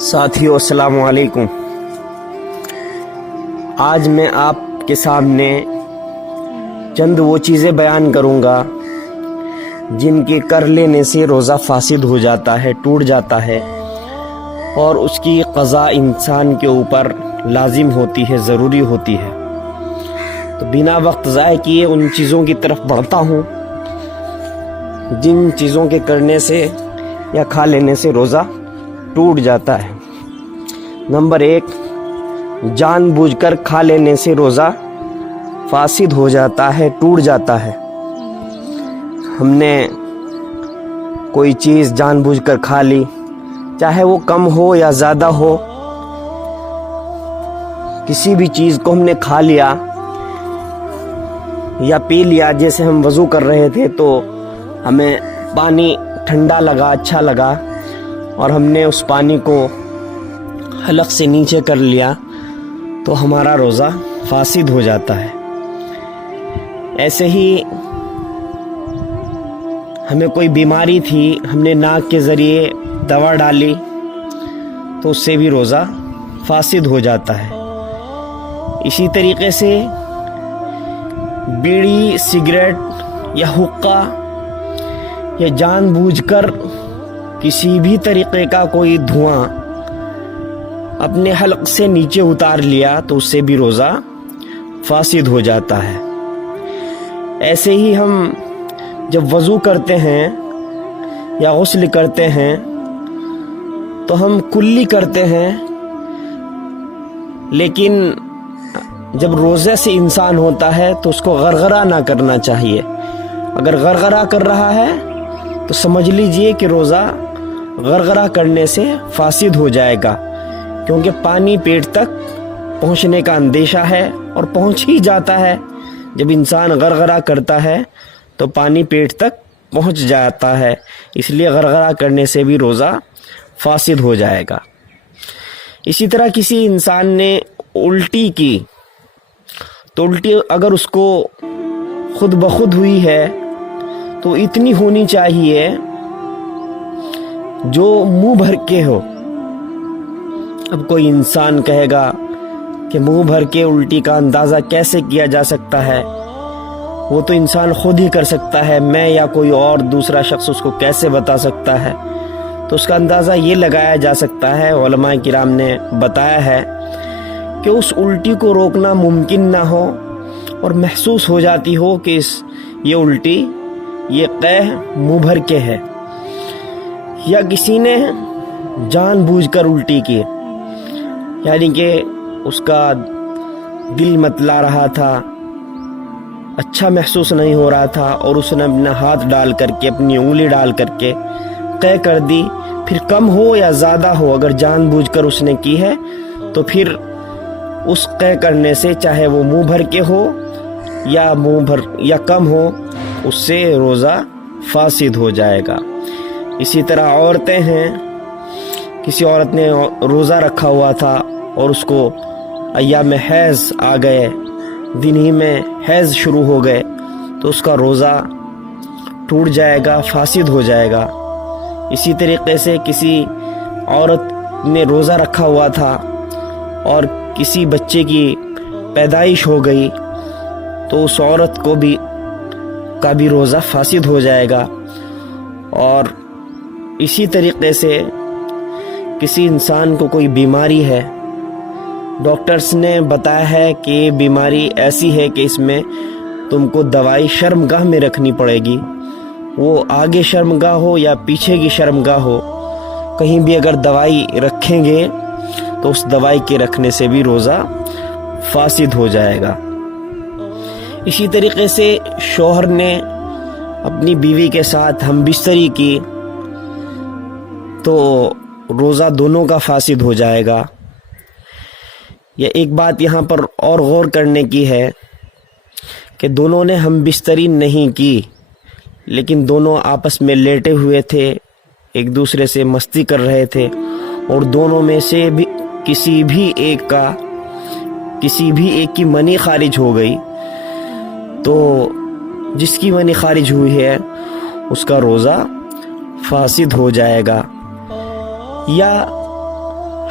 ساتھیو السلام علیکم۔ آج میں آپ کے سامنے چند وہ چیزیں بیان کروں گا جن کے کر لینے سے روزہ فاسد ہو جاتا ہے، ٹوٹ جاتا ہے، اور اس کی قضا انسان کے اوپر لازم ہوتی ہے، ضروری ہوتی ہے۔ تو بنا وقت ضائع کیے ان چیزوں کی طرف بڑھتا ہوں جن چیزوں کے کرنے سے یا کھا لینے سے روزہ ٹوٹ جاتا ہے۔ نمبر 1، جان بوجھ کر کھا لینے سے روزہ فاسد ہو جاتا ہے، ٹوٹ جاتا ہے۔ ہم نے کوئی چیز جان بوجھ کر کھا لی، چاہے وہ کم ہو یا زیادہ ہو، کسی بھی چیز کو ہم نے کھا لیا یا پی لیا۔ جیسے ہم وضو کر رہے تھے تو ہمیں پانی ٹھنڈا لگا، اچھا لگا، اور ہم نے اس پانی کو حلق سے نیچے کر لیا تو ہمارا روزہ فاسد ہو جاتا ہے۔ ایسے ہی ہمیں کوئی بیماری تھی، ہم نے ناک کے ذریعے دوا ڈالی تو اس سے بھی روزہ فاسد ہو جاتا ہے۔ اسی طریقے سے بیڑی، سگریٹ یا حقہ یا جان بوجھ کر کسی بھی طریقے کا کوئی دھواں اپنے حلق سے نیچے اتار لیا تو اس سے بھی روزہ فاسد ہو جاتا ہے۔ ایسے ہی ہم جب وضو کرتے ہیں یا غسل کرتے ہیں تو ہم کلی کرتے ہیں، لیکن جب روزے سے انسان ہوتا ہے تو اس کو غرغرہ نہ کرنا چاہیے۔ اگر غرغرہ کر رہا ہے تو سمجھ لیجئے کہ روزہ غرغرہ کرنے سے فاسد ہو جائے گا، کیونکہ پانی پیٹ تک پہنچنے کا اندیشہ ہے اور پہنچ ہی جاتا ہے۔ جب انسان غرغرہ کرتا ہے تو پانی پیٹ تک پہنچ جاتا ہے، اس لیے غرغرہ کرنے سے بھی روزہ فاسد ہو جائے گا۔ اسی طرح کسی انسان نے الٹی کی تو الٹی اگر اس کو خود بخود ہوئی ہے تو اتنی ہونی چاہیے جو منہ بھر کے ہو۔ اب کوئی انسان کہے گا کہ منہ بھر کے الٹی کا اندازہ کیسے کیا جا سکتا ہے؟ وہ تو انسان خود ہی کر سکتا ہے، میں یا کوئی اور دوسرا شخص اس کو کیسے بتا سکتا ہے؟ تو اس کا اندازہ یہ لگایا جا سکتا ہے، علماء کرام نے بتایا ہے کہ اس الٹی کو روکنا ممکن نہ ہو اور محسوس ہو جاتی ہو کہ یہ الٹی، یہ قے منہ بھر کے ہے، یا کسی نے جان بوجھ کر الٹی کی، یعنی کہ اس کا دل متلا رہا تھا، اچھا محسوس نہیں ہو رہا تھا، اور اس نے اپنا ہاتھ ڈال کر کے، اپنی انگلی ڈال کر کے قے کر دی۔ پھر کم ہو یا زیادہ ہو، اگر جان بوجھ کر اس نے کی ہے تو پھر اس قے کرنے سے، چاہے وہ منہ بھر کے ہو یا کم ہو، اس سے روزہ فاسد ہو جائے گا۔ اسی طرح عورتیں ہیں، کسی عورت نے روزہ رکھا ہوا تھا اور اس کو ایام حیض آ گئے، دن ہی میں حیض شروع ہو گئے، تو اس کا روزہ ٹوٹ جائے گا، فاسد ہو جائے گا۔ اسی طریقے سے کسی عورت نے روزہ رکھا ہوا تھا اور کسی بچے کی پیدائش ہو گئی تو اس عورت کا بھی روزہ فاسد ہو جائے گا۔ اور اسی طریقے سے کسی انسان کو کوئی بیماری ہے، ڈاکٹرز نے بتایا ہے کہ یہ بیماری ایسی ہے کہ اس میں تم کو دوائی شرمگاہ میں رکھنی پڑے گی، وہ آگے شرمگاہ ہو یا پیچھے کی شرمگاہ ہو، کہیں بھی اگر دوائی رکھیں گے تو اس دوائی کے رکھنے سے بھی روزہ فاسد ہو جائے گا۔ اسی طریقے سے شوہر نے اپنی بیوی کے ساتھ ہم بستری کی تو روزہ دونوں کا فاسد ہو جائے گا۔ یہ ایک بات یہاں پر اور غور کرنے کی ہے کہ دونوں نے ہم بستری نہیں کی، لیکن دونوں آپس میں لیٹے ہوئے تھے، ایک دوسرے سے مستی کر رہے تھے، اور دونوں میں سے بھی کسی بھی ایک کی منی خارج ہو گئی، تو جس کی منی خارج ہوئی ہے اس کا روزہ فاسد ہو جائے گا۔ یا